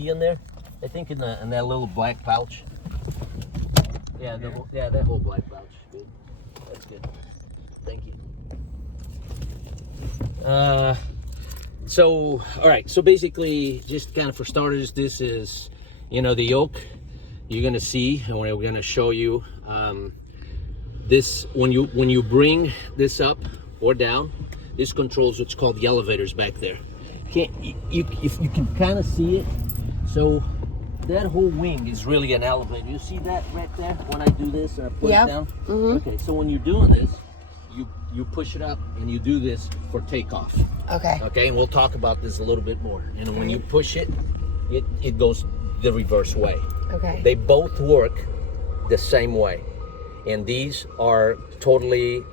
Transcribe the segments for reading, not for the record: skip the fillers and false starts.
key in there? I think in that little black pouch. Yeah, that whole black pouch. Good. That's good. Thank you. So, all right. So basically, just kind of for starters, this is, the yoke. You're gonna see, and we're gonna show you this when you bring this up or down. This controls what's called the elevators back there. If you can kind of see it, so that whole wing is really an elevator. You see that right there when I do this and I put it down? Mm-hmm. Okay, so when you're doing this, you push it up and you do this for takeoff. Okay. Okay, and we'll talk about this a little bit more. And when you push it, it goes the reverse way. Okay. They both work the same way. And these are totally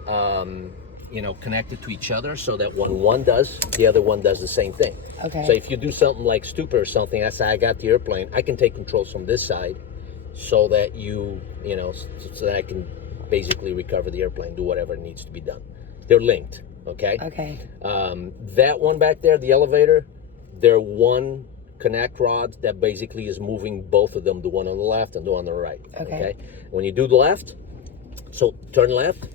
connected to each other, so that when one does, the other one does the same thing. Okay. So if you do something like stupid or something, I say I got the airplane, I can take controls from this side so that so that I can basically recover the airplane, do whatever needs to be done. They're linked, okay? Okay. That one back there, the elevator, they're one connect rod that basically is moving both of them, the one on the left and the one on the right. Okay. When you do the left, so turn left.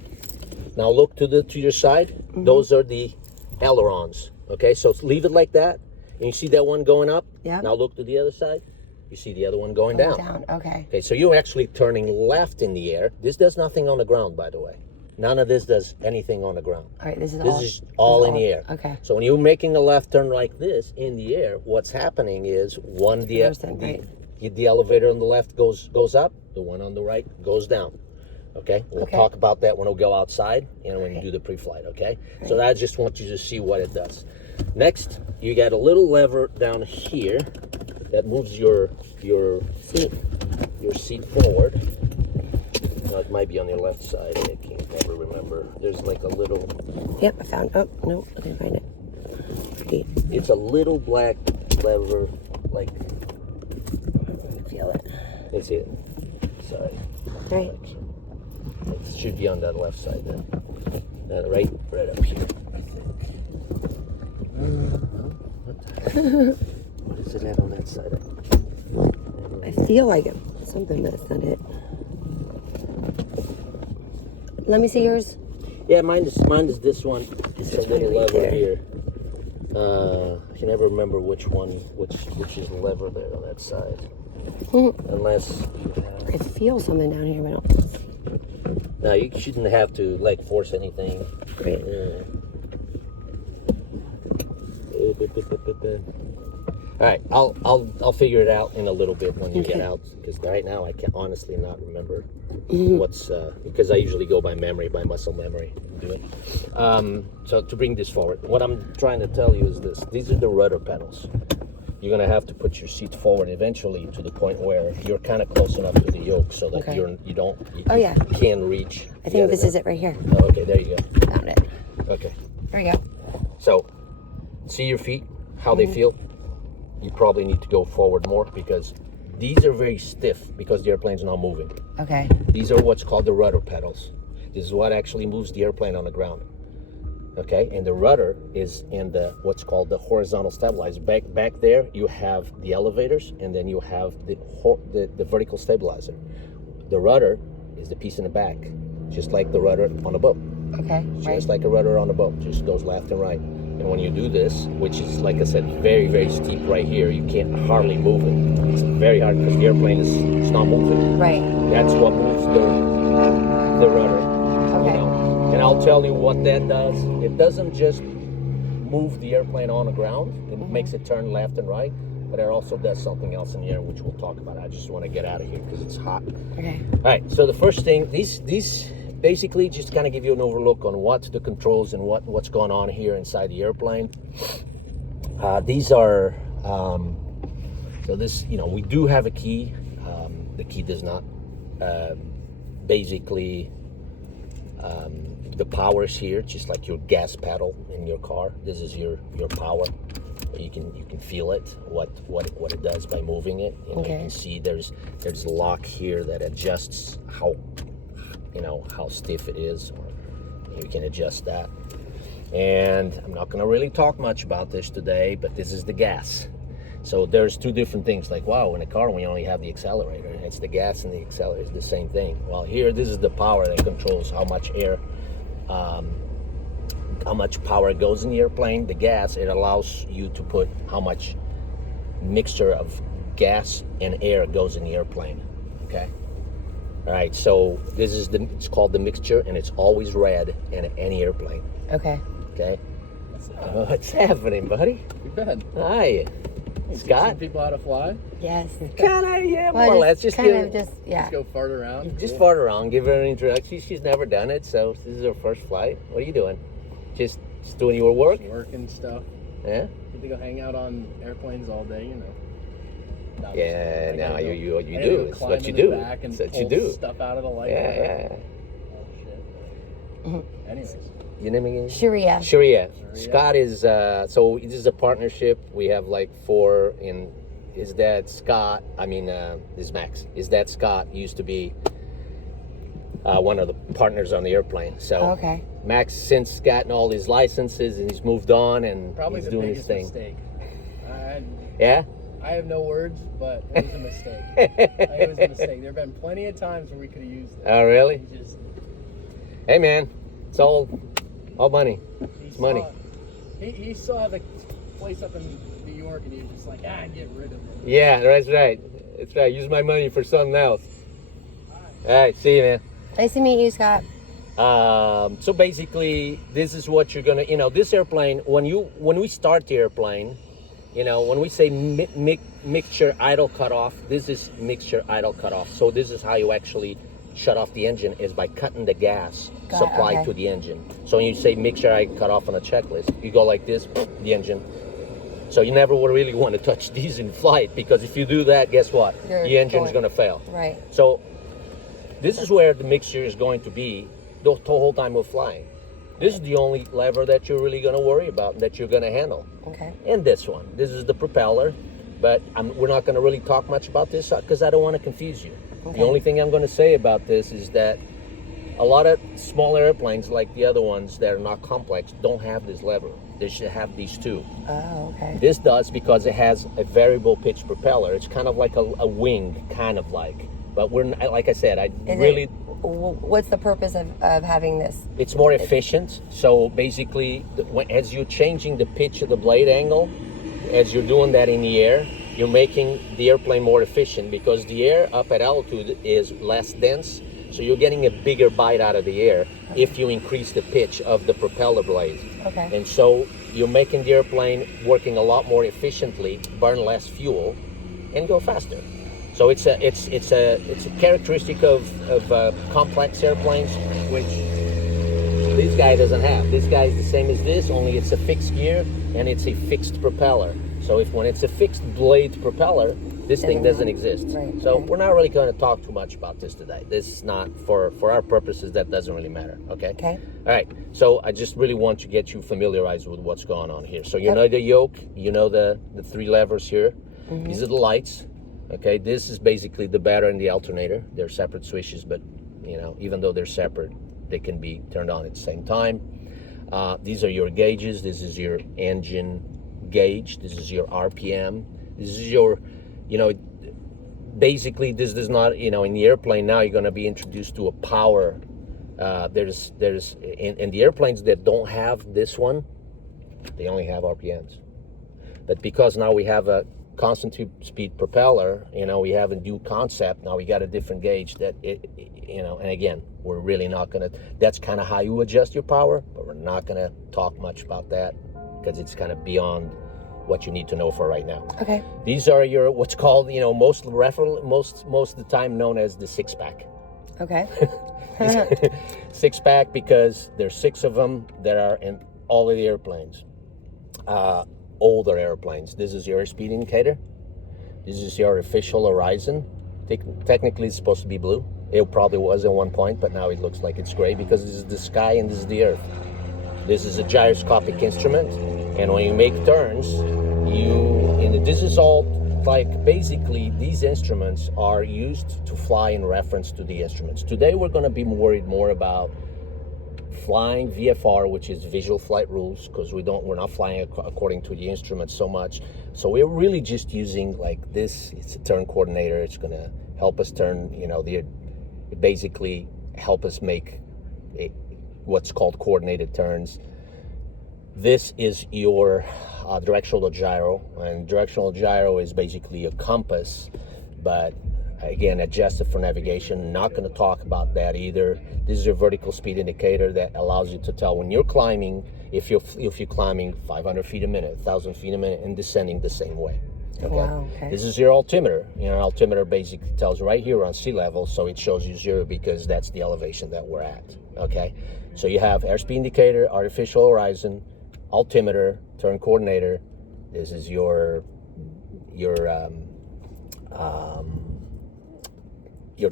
Now look to your side. Mm-hmm. Those are the ailerons. Okay, so leave it like that. And you see that one going up? Yeah. Now look to the other side. You see the other one going down. Okay. Okay, so you're actually turning left in the air. This does nothing on the ground, by the way. None of this does anything on the ground. All right, this is all in the air. Okay. So when you're making a left turn like this in the air, what's happening is the elevator on the left goes up, the one on the right goes down. Okay, we'll talk about that when we go outside and when you do the pre-flight. Okay, so I just want you to see what it does. Next, you got a little lever down here that moves your seat forward. Now it might be on your left side. I can't ever remember. There's like a little. Yep, I found. Oh no, I didn't find it. Okay. It's a little black lever, like. Feel it. Let's see it. Sorry. Right. It should be on that left side then. Right up here, I think. What does it have on that side? I feel like it. Something, but it's not it. Let me see yours. Yeah, mine is this one. It's a little lever there. here. I can never remember which is the lever there on that side. Unless. I feel something down here, but I don't. No, you shouldn't have to force anything. Great. All right, I'll figure it out in a little bit when you get out, because right now I can honestly not remember what's because I usually go by memory, by muscle memory. Do it. So to bring this forward, what I'm trying to tell you is this: these are the rudder pedals. You're gonna have to put your seat forward eventually to the point where you're kind of close enough to the yoke so that you can reach. I think this is it right here. Oh, okay, there you go. Found it. Okay. There we go. So, see your feet, how they feel. You probably need to go forward more because these are very stiff because the airplane's not moving. Okay. These are what's called the rudder pedals. This is what actually moves the airplane on the ground. Okay, and the rudder is in what's called the horizontal stabilizer. Back there, you have the elevators, and then you have the vertical stabilizer. The rudder is the piece in the back, just like the rudder on a boat. Okay. Just like a rudder on a boat, just goes left and right. And when you do this, which is, like I said, very, very steep right here, you can't hardly move it. It's very hard because the airplane is not moving. Right. That's what moves the rudder. Okay. And I'll tell you what that does. It doesn't just move the airplane on the ground. It makes it turn left and right, but it also does something else in the air, which we'll talk about. I just want to get out of here because it's hot. Okay. All right, so the first thing, these basically just kind of give you an overlook on what the controls and what's going on here inside the airplane. These are, so this, we do have a key. The key does not basically, the power is here, just like your gas pedal in your car. This is your power. You can feel it, what it does by moving it. You can see there's a lock here that adjusts how stiff it is, or you can adjust that. And I'm not going to really talk much about this today, but this is the gas. So there's two different things. Like, wow, in a car we only have the accelerator. It's the gas and the accelerator. It's the same thing. Well, here this is the power that controls how much air, how much power goes in the airplane. The gas, it allows you to put how much mixture of gas and air goes in the airplane. Okay. All right. So this is it's called the mixture, and it's always red in any airplane. Okay. Okay. What's happening, buddy? You been? Hi. Scott? Teaching people how to fly? Yes. Kinda, yeah, Well, more or less. Just kind give, of just yeah. Just go fart around. just Cool. fart around, give her an introduction. She's never done it, so this is her first flight. What are you doing? Just doing your work? Working stuff. Yeah. Get to go hang out on airplanes all day, you know. No, I'm just Yeah. kidding. I No, gotta go- you I gotta do. go It's climb what you in the do. back and It's what you pull do. Stuff out of the light. Yeah, yeah. Oh shit. Mhm. Anyways, Your name again? Sharia. Sharia. Sharia. Scott is so this is a partnership. We have like 4 in. His dad Scott. I mean, this is Max. His dad Scott used to be one of the partners on the airplane. So Okay. Max since gotten all his licenses and he's moved on and probably he's the doing his biggest thing. mistake. Yeah. I have no words, but it was a mistake. It was a mistake. There have been plenty of times where we could have used it. Oh really? He just, Hey man, it's all money. he It's money. He saw the place up in New York, and he was just like, get rid of it. Yeah, that's right. That's right. Use my money for something else. All right, see you, man. Nice to meet you, Scott. So basically, this is what you're gonna, this airplane. When we start the airplane, when we say mixture idle cutoff, this is mixture idle cutoff. So this is how you actually shut off the engine, is by cutting the gas Got it, supply okay. to the engine. So when you say mixture idle cutoff on a checklist, you go like this, the engine. So you never would really want to touch these in flight, because if you do that, guess what? You're The engine's going- going to fail. Right. So this is where the mixture is going to be the whole time we're flying. This is the only lever that you're really going to worry about, that you're going to handle. Okay. And this one, this is the propeller, but we're not going to really talk much about this because I don't want to confuse you. Okay. The only thing I'm going to say about this is that a lot of smaller airplanes, like the other ones that are not complex, don't have this lever. They should have these two. Oh, okay. This does, because it has a variable pitch propeller. It's kind of like a wing, kind of like. But we're not, like I said, What's the purpose of having this? it's more efficient. So basically, as you're changing the pitch of the blade angle, as you're doing that in the air, you're making the airplane more efficient, because the air up at altitude is less dense. So you're getting a bigger bite out of the air if you increase the pitch of the propeller blade. Okay. And so you're making the airplane working a lot more efficiently, burn less fuel, and go faster. So it's a characteristic of complex airplanes, which this guy doesn't have. This guy is the same as this, only it's a fixed gear and it's a fixed propeller. So when it's a fixed blade propeller, this thing doesn't exist. Right, So okay. we're not really going to talk too much about this today. This is not for our purposes. That doesn't really matter. Okay. Okay. All right. So I just really want to get you familiarized with what's going on here. So you Yep. know the yoke. You know the 3 levers here. Mm-hmm. These are the lights. Okay. This is basically the battery and the alternator. They're separate switches, but even though they're separate, they can be turned on at the same time. These are your gauges. This is your engine gauge. This is your RPM. This is your, basically this does not, in the airplane now you're going to be introduced to a power. There's in the airplanes that don't have this one, they only have RPMs. But because now we have a constant speed propeller, we have a new concept. Now we got a different gauge that and again, we're really not going to, that's kind of how you adjust your power, but we're not going to talk much about that because it's kind of beyond what you need to know for right now. Okay. These are your what's called, most of the time known as the 6-pack. Okay. 6-pack because there's 6 of them that are in all of the airplanes. Older airplanes. This is your speed indicator. This is your official horizon. Technically, it's supposed to be blue. It probably was at one point, but now it looks like it's gray because this is the sky and this is the earth. This is a gyroscopic instrument, and when you make turns, this is all like basically these instruments are used to fly in reference to the instruments. Today we're going to be worried more about flying VFR, which is visual flight rules, because we're not flying according to the instruments so much. So we're really just using like this. It's a turn coordinator. It's gonna help us turn, it basically help us make what's called coordinated turns. This is your directional gyro, and directional gyro is basically a compass, but again, adjusted for navigation. Not going to talk about that either. This is your vertical speed indicator that allows you to tell when you're climbing, if you're climbing 500 feet a minute, 1,000 feet a minute, and descending the same way. Okay? Wow, okay. This is your altimeter. Your altimeter basically tells right here on sea level, so it shows you 0 because that's the elevation that we're at. Okay, so you have airspeed indicator, artificial horizon, altimeter, turn coordinator. This is your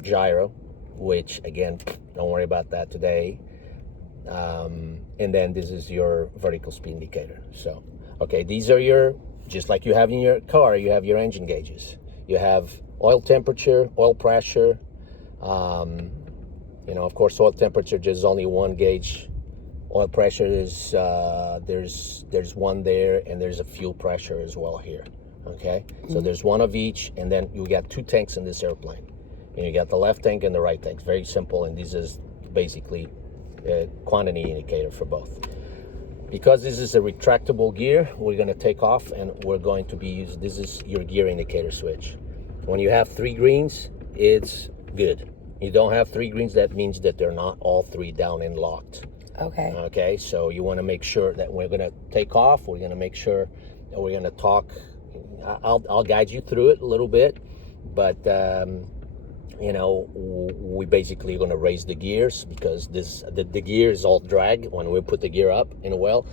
gyro, which again, don't worry about that today. And then this is your vertical speed indicator. So, okay, these are your, just like you have in your car, you have your engine gauges. You have oil temperature, oil pressure. Of course, oil temperature, just only one gauge. Oil pressure is, there's one there, and there's a fuel pressure as well here. Okay, so there's one of each, and then you got 2 tanks in this airplane. And you got the left tank and the right tank. Very simple, and this is basically a quantity indicator for both. Because this is a retractable gear, we're going to take off, and we're going to be using, this is your gear indicator switch. When you have 3 greens, it's good. You don't have 3 greens, that means that they're not all 3 down and locked. Okay. Okay, so you want to make sure that we're going to take off. We're going to make sure that we're going to talk. I'll guide you through it a little bit, but we basically going to raise the gears because the gear is all drag. When we put the gear up in a well,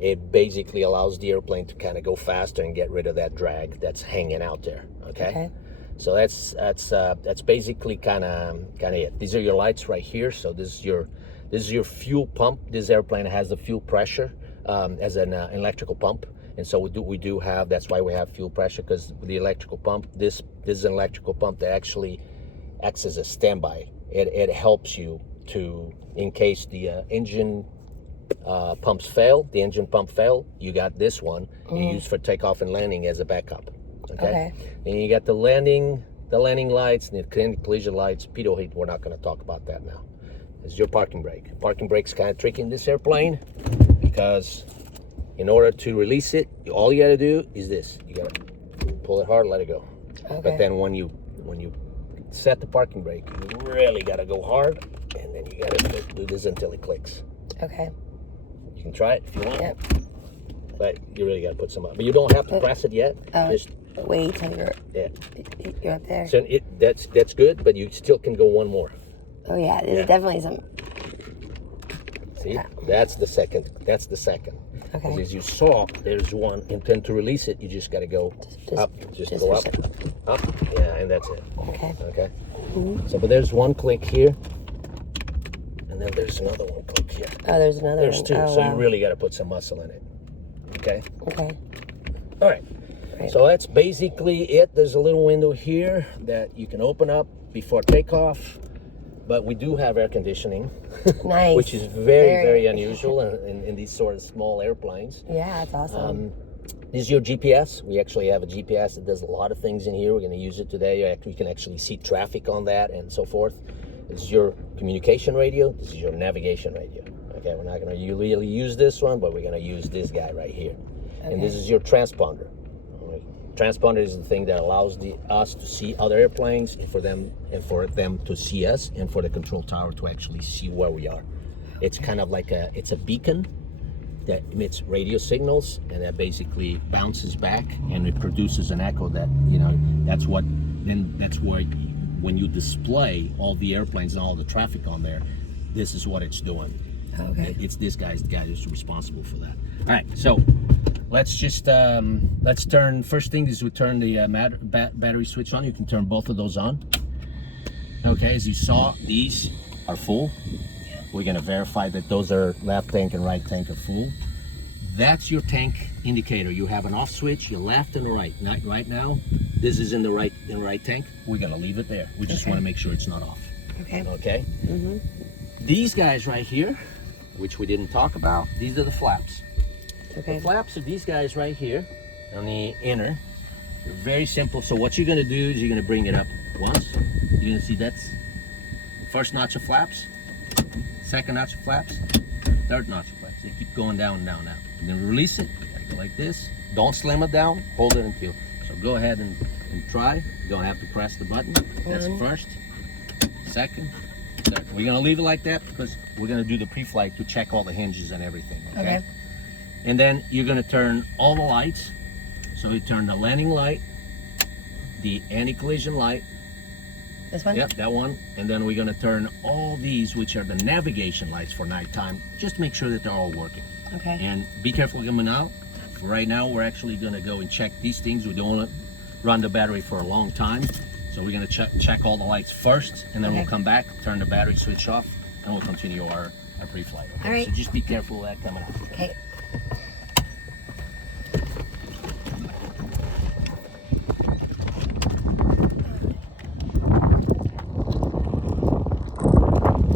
it basically allows the airplane to kind of go faster and get rid of that drag that's hanging out there. Okay. So that's basically kind of it. These are your lights right here. So this is your fuel pump. This airplane has the fuel pressure as an electrical pump. And so we do have, that's why we have fuel pressure, because the electrical pump, this is an electrical pump that actually acts as a standby. It helps you to, in case the engine pumps fail, the engine pump fail, you got this one you use for takeoff and landing as a backup. Okay. And you got the landing lights and the collision lights. Pitot heat, we're not going to talk about that now. It's your parking brake. Parking brake's kind of tricky in this airplane because in order to release it, all you got to do is this. You got to pull it hard, let it go. Okay. But then when you set the parking brake, you really got to go hard, and then you got to do this until it clicks. Okay. You can try it if you want. Yep. But you really got to put some up. But you don't have to press it yet. Just wait till you're up there. So that's good, but you still can go one more. Oh yeah, this is definitely some. See, that's the second. Okay. As you saw, there's one. Intend to release it, you just got to go up. Just go up, up. Yeah, and that's it. Okay. Okay. So, but there's one click here, and then there's another one click here. Oh, there's another There's one. two. Oh, So wow. you really got to put some muscle in it. Okay. Okay. All right. So that's basically it. There's a little window here that you can open up before takeoff. But we do have air conditioning, Nice. which is very unusual in these sort of small airplanes. Yeah, that's awesome. This is your GPS. We actually have a GPS that does a lot of things in here. We're going to use it today. We can actually see traffic on that and so forth. This is your communication radio. This is your navigation radio. Okay, we're not going to really use this one, but we're going to use this guy right here. Okay. And this is your transponder. Transponder is the thing that allows us to see other airplanes and for them to see us, and for the control tower to actually see where we are. It's kind of like it's a beacon that emits radio signals, and that basically bounces back and it produces an echo that, that's why when you display all the airplanes and all the traffic on there, this is what it's doing. Okay. It's this guy who's responsible for that. All right, so let's just let's turn. First thing is we turn the battery switch on. You can turn both of those on. Okay, as you saw, these are full. We're gonna verify that those are left tank and right tank are full. That's your tank indicator. You have an off switch, your left and right. Right now, this is in the right tank. We're gonna leave it there. We just want to make sure it's not off. Okay. Okay. These guys right here, which we didn't talk about, these are the flaps. Okay. The flaps of these guys right here on the inner. Very simple. So what you're gonna do is you're gonna bring it up once. You're gonna see that's first notch of flaps, second notch of flaps, third notch of flaps. They keep going down, down, down. And then release it, go like this. Don't slam it down, hold it until. So go ahead and try. You don't have to press the button. That's first, second, third. We're gonna leave it like that because we're gonna do the pre-flight to check all the hinges and everything, okay? And then you're gonna turn all the lights. So you turn the landing light, the anti-collision light. This one? Yep, that one. And then we're gonna turn all these, which are the navigation lights for nighttime. Just make sure that they're all working. Okay. And be careful coming out. For right now, we're actually gonna go and check these things. We don't wanna run the battery for a long time. So we're gonna check all the lights first, and then we'll come back, turn the battery switch off, and we'll continue our pre-flight. Okay? All right. So just be careful of that coming out. Okay.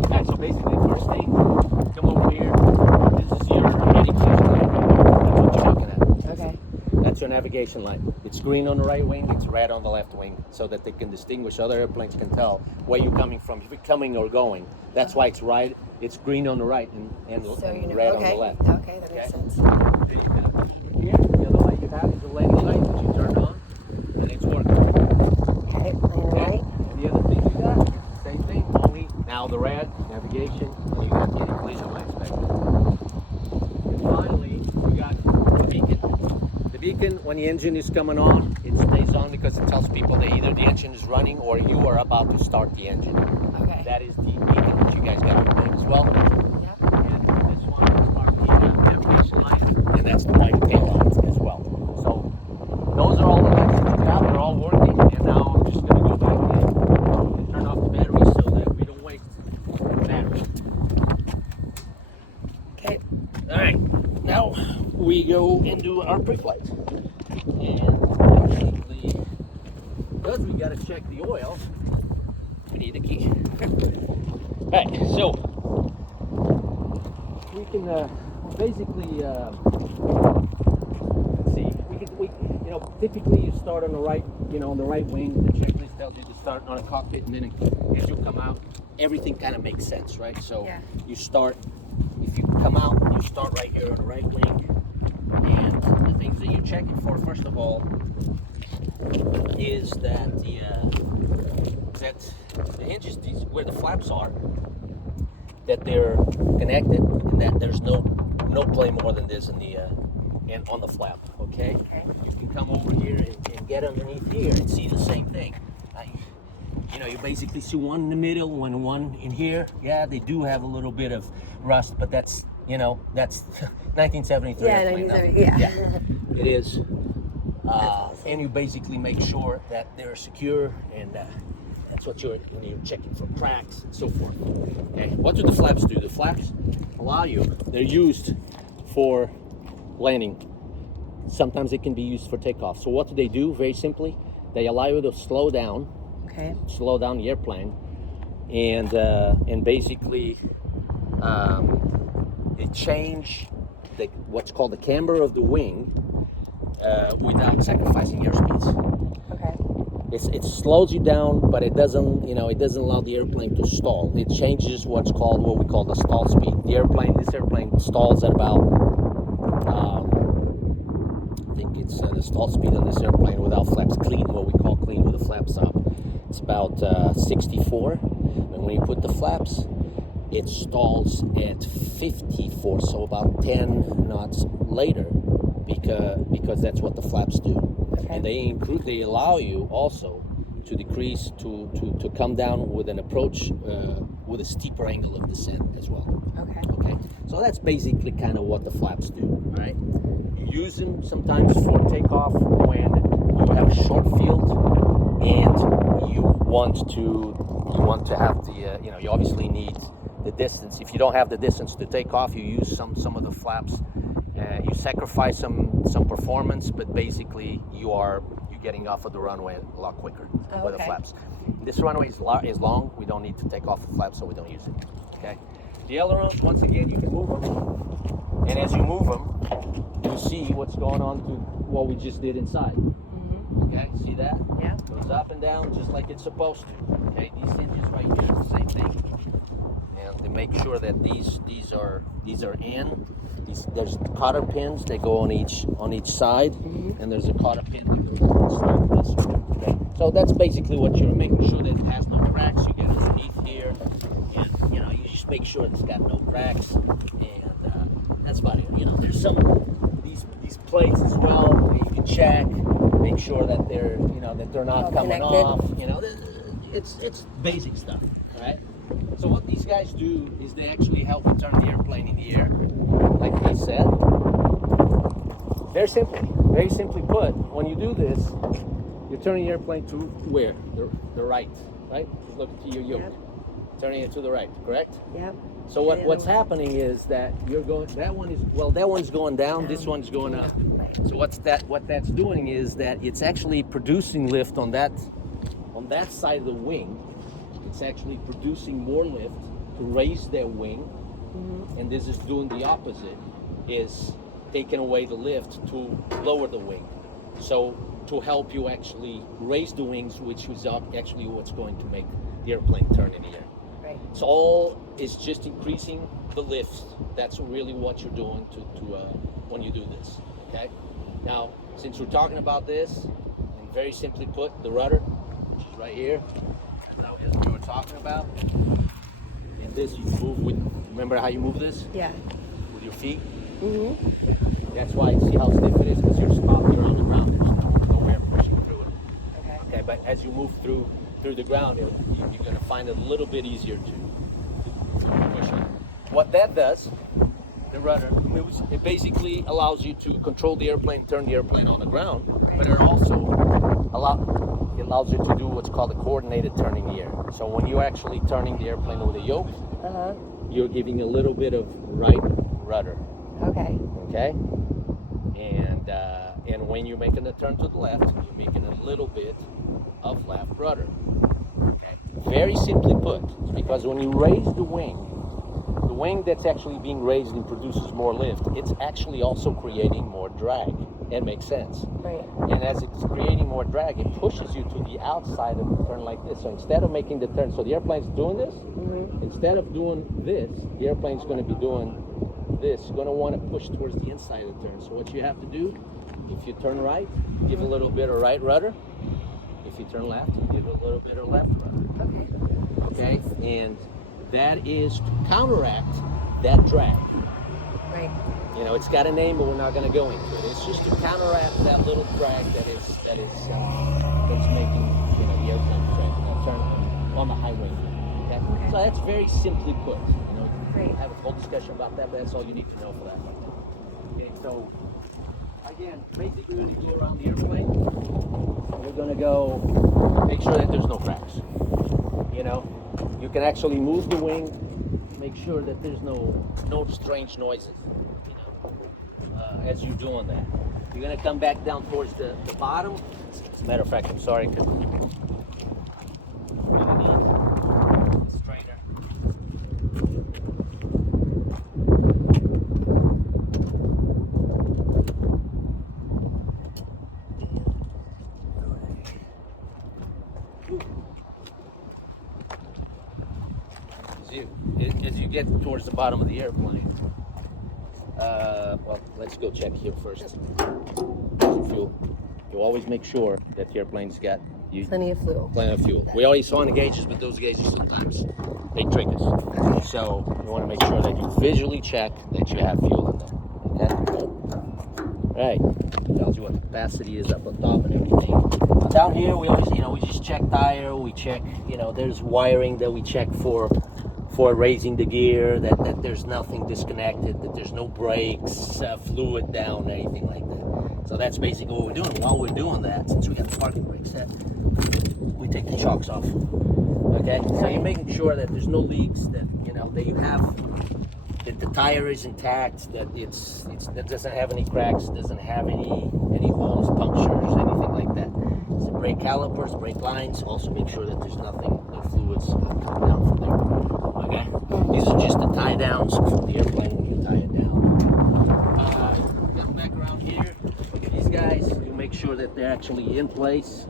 Alright, so basically, first thing, come over here. This is your anti-collision light. That's what you're looking at. Okay. That's your navigation light. It's green on the right wing, it's red on the left wing, so that they can distinguish. Other airplanes can tell where you're coming from, if you're coming or going. That's why it's right. It's green on the right and So you know, red on the left. Okay, that makes sense. Here, the other light you have is the landing light, which you turn on, and it's working. Okay, lane right. And the other thing you got, same thing, only now the red, navigation, and you got the collision lights back there. And finally, you got the beacon. The beacon, when the engine is coming on, it stays on because it tells people that either the engine is running or you are about to start the engine. Okay. That is the beacon that you guys got over there as well. Yep. And this one is our navigation light, and that's the light tail lights as well. So those are all the lights that you have. They're all working. And now I'm just going to go back and turn off the battery so that we don't waste the battery. Okay. All right. Now we go and do our pre-flight. And basically, because we got to check the oil, we need a key. All right. So we can basically let's see. You know, typically you start on the right, on the right wing. The checklist tells you to start on a cockpit, and then as you come out, everything kind of makes sense, right? So you start. If you come out, you start right here on the right wing, and the things that you're checking for, first of all, is that the hinges, where the flaps are, that they're connected, and that there's no play more than this in the and on the flap. Okay. You can come over here and get underneath here and see the same thing. You basically see one in the middle, one in here. Yeah, they do have a little bit of rust, but that's 1973. Yeah, airplane, 1973. yeah. It is. And you basically make sure that they're secure, and that's what when you're checking for cracks and so forth. Okay. What do the flaps do? The flaps allow you. They're used for landing. Sometimes it can be used for takeoff. So what do they do? Very simply, they allow you to slow down the airplane, and basically they change what's called the camber of the wing without sacrificing airspeeds. Okay. It slows you down, but it doesn't allow the airplane to stall. It changes what we call the stall speed. This airplane stalls at about I think it's the stall speed on this airplane without flaps clean, what we call clean with the flaps up. It's about 64, and when you put the flaps, it stalls at 54, so about 10 knots later, because that's what the flaps do. Okay. And they allow you also to decrease to come down with an approach with a steeper angle of descent as well. Okay. So that's basically kind of what the flaps do. All right. You use them sometimes for takeoff when you have a short field and you want to have the you obviously need the distance. If you don't have the distance to take off, you use some of the flaps. You sacrifice some performance, but basically you're getting off of the runway a lot quicker with the flaps. This runway is long. We don't need to take off the flaps, so we don't use it. Okay. The ailerons, once again, you can move them, And as you move them, you see what's going on to what we just did inside. Okay, see that? Yeah. Goes up and down just like it's supposed to. Okay, these hinges right here, the same thing. And to make sure that these are in. There's cotter pins that go on each side, and there's a cotter pin that goes inside this one. Okay, so that's basically what you're making sure that it has no cracks. You get underneath here, and you just make sure it's got no cracks, and that's about it. There's some these plates as well that you can check, make sure that they're not All coming connected. off. It's basic stuff. All right. So what these guys do is they actually help you turn the airplane in the air, like they said. Very simply put, when you do this, you're turning the airplane to where? The right, right? Just look to your yoke. Yep. Turning it to the right, correct? Yep. So The other what's way. happening is that that one's going down, this one's going up. Right. So what that's doing is that it's actually producing lift on that side of the wing. It's actually producing more lift to raise their wing, and this is doing the opposite, is taking away the lift to lower the wing. So to help you actually raise the wings, which is actually what's going to make the airplane turn in the air. Right. So all is just increasing the lift. That's really what you're doing to when you do this. Okay. Now, since we're talking about this, and very simply put, the rudder, which is right here, as we were talking about. And this you move with. Remember how you move this Yeah. with your feet? Mhm. That's why you see how stiff it is, because you're on the ground. There's no air pushing through it. Okay. Okay, but as you move through the ground, you're going to find it a little bit easier to push on. What that does, the rudder moves. It basically allows you to control the airplane, turn the airplane on the ground, but it also allows you to do what's called a coordinated turn in the air. So when you're actually turning the airplane with a yoke, you're giving a little bit of right rudder. Okay. Okay, and when you're making the turn to the left, you're making a little bit of left rudder. Okay. Very simply put, it's because when you raise the wing that's actually being raised and produces more lift, it's actually also creating more drag. It makes sense. Right. And as it's creating more drag, it pushes you to the outside of the turn like this. So instead of making the turn, so the airplane's doing this, instead of doing this, the airplane's going to be doing this. You're going to want to push towards the inside of the turn. So what you have to do, if you turn right, give a little bit of right rudder. If you turn left, give a little bit of left rudder. Okay? And that is to counteract that drag. Right. It's got a name, but we're not going to go into it. It's just to counteract that little drag that's making the airplane turn on the highway. Okay? So that's very simply put. Great. Have a whole discussion about that, but that's all you need to know for that. Okay, so again, basically when you go around the airplane, we're going to go make sure that there's no cracks. You can actually move the wing, make sure that there's no strange noises. As you're doing that, you're going to come back down towards the bottom. As a matter of fact, I'm sorry, because straighter. As you get towards the bottom of the airplane, well, let's go check here first. Some fuel. You always make sure that the airplane's got Plenty of fuel. plenty of fuel. We already saw the gauges, but those gauges sometimes they trick us. So you want to make sure that you visually check that you have fuel in there. Okay. Right. Tells you what the capacity is up on top and everything. Down here, we always, we just check tire. We check, there's wiring that we check for raising the gear, that there's nothing disconnected, that there's no brakes, fluid down, anything like that. So that's basically what we're doing. While we're doing that, since we got the parking brake set, we take the chocks off. Okay? So you're making sure that there's no leaks, that that you have, that the tire is intact, that that doesn't have any cracks, doesn't have any holes, punctures, anything like that. So brake calipers, brake lines, also make sure that there's nothing, no fluids coming down from there. Okay? These are just the tie downs for the airplane when you tie it down. make sure that they're actually in place.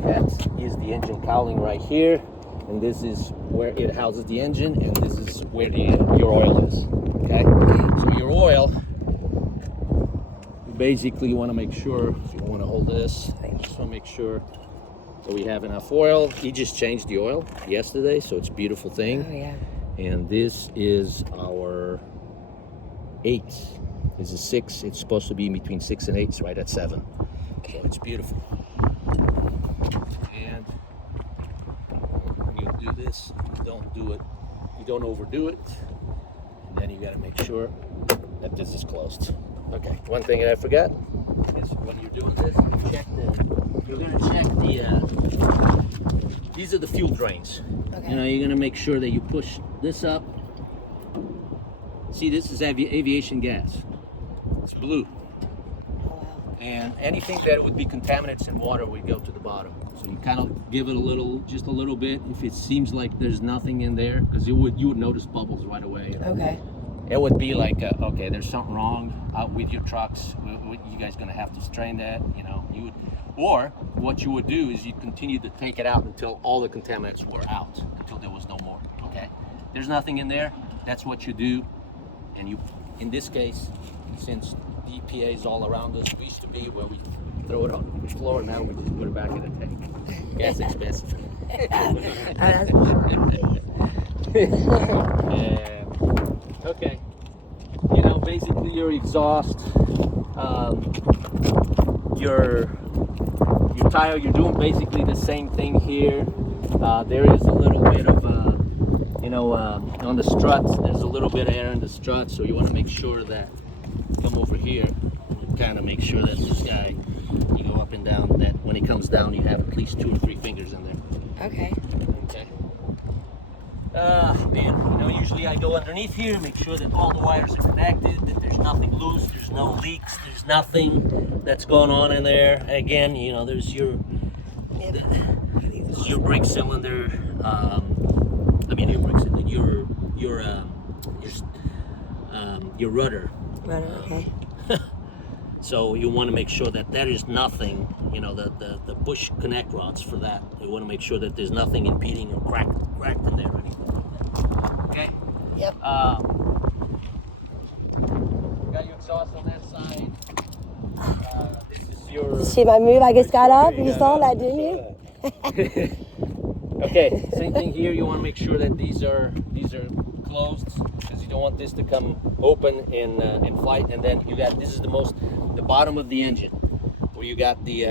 That is the engine cowling right here, and this is where it houses the engine, and this is where your oil is. Okay, so your oil, basically you want to make sure, if you want to hold this, just want to make sure that we have enough oil. He just changed the oil yesterday, so it's a beautiful thing. Oh yeah. And this is our 8. This is 6. It's supposed to be in between 6 and 8. It's right at 7. So it's beautiful. And when you do this, you don't do it. You don't overdo it. And then you got to make sure that this is closed. Okay. One thing that I forgot is when you're doing this, you're going to check these are the fuel drains. Okay. You know, you're going to make sure that you push this up. See, this is aviation gas. It's blue. Oh, wow. And anything that would be contaminants in water would go to the bottom. So you kind of give it just a little bit. If it seems like there's nothing in there, because you would notice bubbles right away. Okay. It would be like, okay, there's something wrong out with your trucks. You guys gonna have to strain that, you know. Or what you would do is you continue to take it out until all the contaminants were out, until there was no more. Okay. There's nothing in there. That's what you do. And you, in this case, since the EPA is all around us, we used to be where we throw it on the floor. Now we just put it back in the tank. Gas expensive. Okay. You know, basically your exhaust, your tire, you're doing basically the same thing here. There is a little bit of, on the struts, there's a little bit of air in the struts, so you want to make sure that, come over here, and kind of make sure that this guy, you go up and down, that when he comes down, you have at least 2 or 3 fingers in there. Okay. Okay. Man, usually I go underneath here, make sure that all the wires are connected, that there's nothing loose, there's no leaks, there's nothing that's going on in there. Again, there's your brake cylinder. Your rudder. Rudder. Okay. So you want to make sure that there is nothing, the push connect rods for that. You want to make sure that there's nothing impeding or cracked in there or anything like that. Okay? Yep. Got your exhaust on that side. This is your... See my move? I just got up. You saw that, didn't you? Okay, same thing here. You want to make sure that these are closed, because you don't want this to come open in flight. And then you got, this is the bottom of the engine, where you got the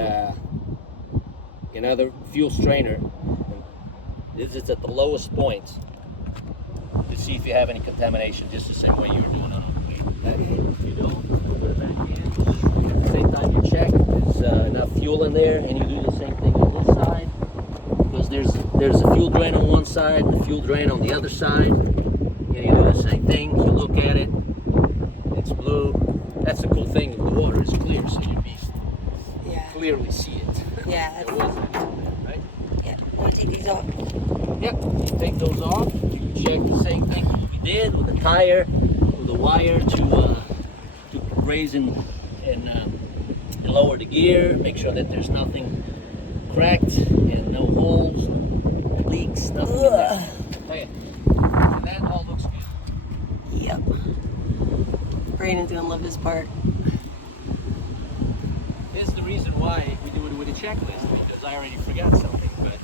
another fuel strainer. This is at the lowest point to see if you have any contamination, just the same way you were doing on the wheel. If you don't, put it back in. At the same time you check if there's enough fuel in there, and you do the same thing on this side, because there's a fuel drain on one side and a fuel drain on the other side. And you do the same thing. You look at it, it's blue. That's the cool thing, the water is clear, so you clearly see it. Yeah. It wasn't, right? Yeah. Want to take these off? Yep, you take those off, you check the same thing we did with the tire, with the wire to raise and lower the gear, make sure that there's nothing cracked and no holes, leaks, nothing in there. Okay. And that all looks good. Yep. Brandon's gonna love this part. This is the reason why we do it with a checklist, because I already forgot something, but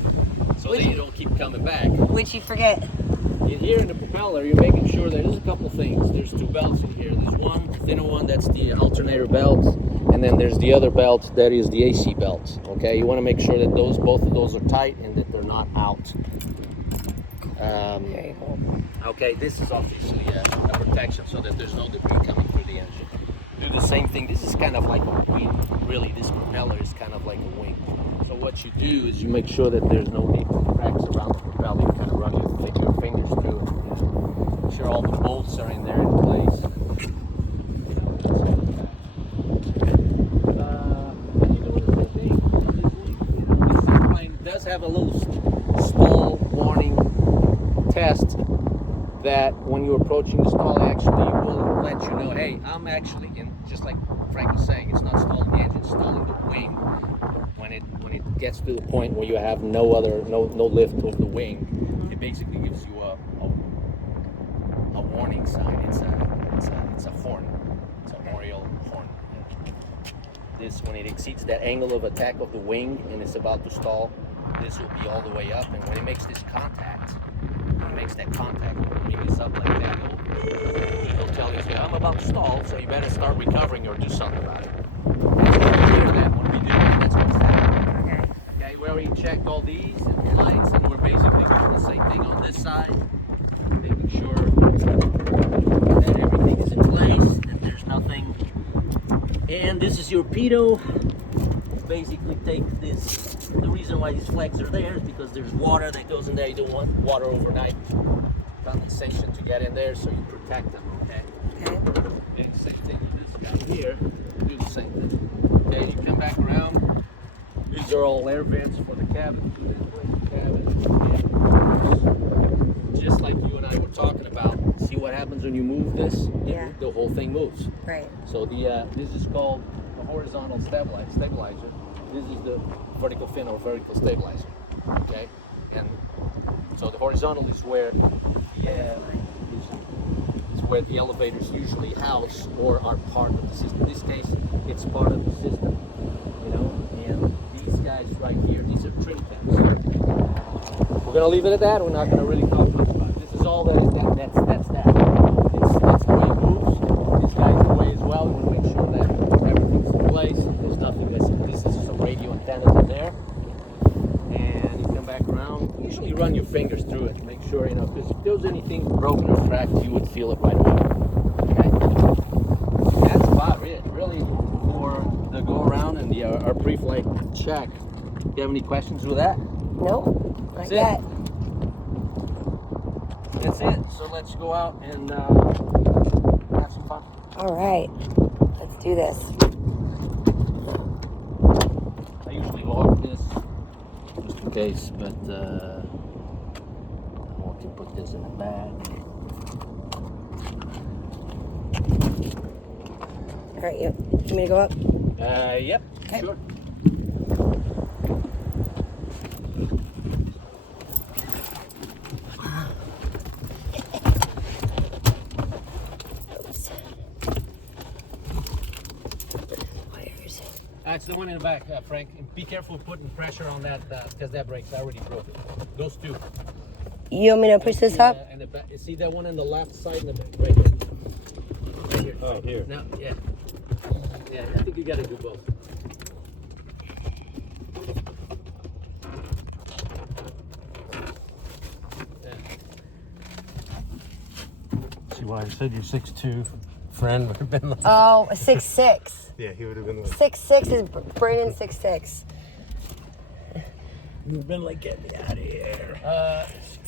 so that you don't keep coming back. What'd you forget? Here in the propeller, you're making sure there's a couple things. There's 2 belts in here. There's one thinner one, that's the alternator belt, and then there's the other belt that is the AC belt. Okay, you want to make sure that both of those are tight and that they're not out. Very cool. Okay, this is obviously a protection so that there's no debris coming through the engine. Do the same thing. This is kind of like a wing. Really, this propeller is kind of like a wing. So what you do is you make sure that there's no deep cracks around the propeller. You kind of run your fingers through it. Make sure all the bolts are in there in place. This airplane does have a little stall warning test. that when you're approaching the stall, actually will let you know, hey, I'm actually, and just like Frank was saying, it's not stalling the engine, it's stalling the wing. When it gets to the point where you have no lift of the wing, it basically gives you a warning sign. It's a horn. It's a Morial horn. This, when it exceeds that angle of attack of the wing and it's about to stall, this will be all the way up, and when it makes this contact, when it makes that contact, when the wing is up like that, it'll tell you, I'm about to stall, so you better start recovering or do something about it. That's what we do that. When we do that, that's what's happening. Okay, we already checked all these and the lights, and we're basically doing the same thing on this side, making sure that everything is in place, that there's nothing. And this is your pitot. Basically take this, the reason why these flags are there is because there's water that goes in there. You don't want water overnight condensation to get in there, so you protect them, okay? And same thing with this guy here, do the same thing. Okay, you come back around, these are all air vents for the cabin, and just like you and I were talking about, see what happens when you move this? Yeah. The whole thing moves. Right. So this is called the horizontal stabilizer. This is the vertical fin or vertical stabilizer. Okay, and so the horizontal is where is where the elevators usually house or are part of the system. In this case, it's part of the system. You know, and these guys right here, these are trim caps. We're gonna leave it at that. We're not gonna really talk much about it. This is all that's that. That's the way it moves. This guy's the way as well. We want to make sure that everything's in place. There's nothing missing. This is some radio antennas in there. And you come back around. Usually run your fingers through it to make sure, you know, because if there was anything broken or cracked, you would feel it right away. Okay? That's about it, really, for the go around and our pre-flight check. Do you have any questions with that? Nope. Not That's yet. That's it. So let's go out and have some fun. All right. Let's do this. I usually log this just in case, but I want to put this in the bag. All right. You want me to go up? Yep. Okay. Sure. Wires. That's the one in the back, Frank. And be careful putting pressure on that because that breaks. I already broke it. Those two. You want me to push this up? And the back. See that one on the left side in the back? Right here. Right here. Oh, here. No, yeah. Yeah, I think you got to do both. See why I said your 6'2" friend would have been like, Oh, 6'6". yeah, he would have been like, 6'6" is Brandon 6'6". you would have been like, get me out of here.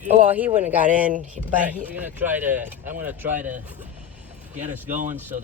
Well, he wouldn't have got in, but Right, I'm gonna try to get us going so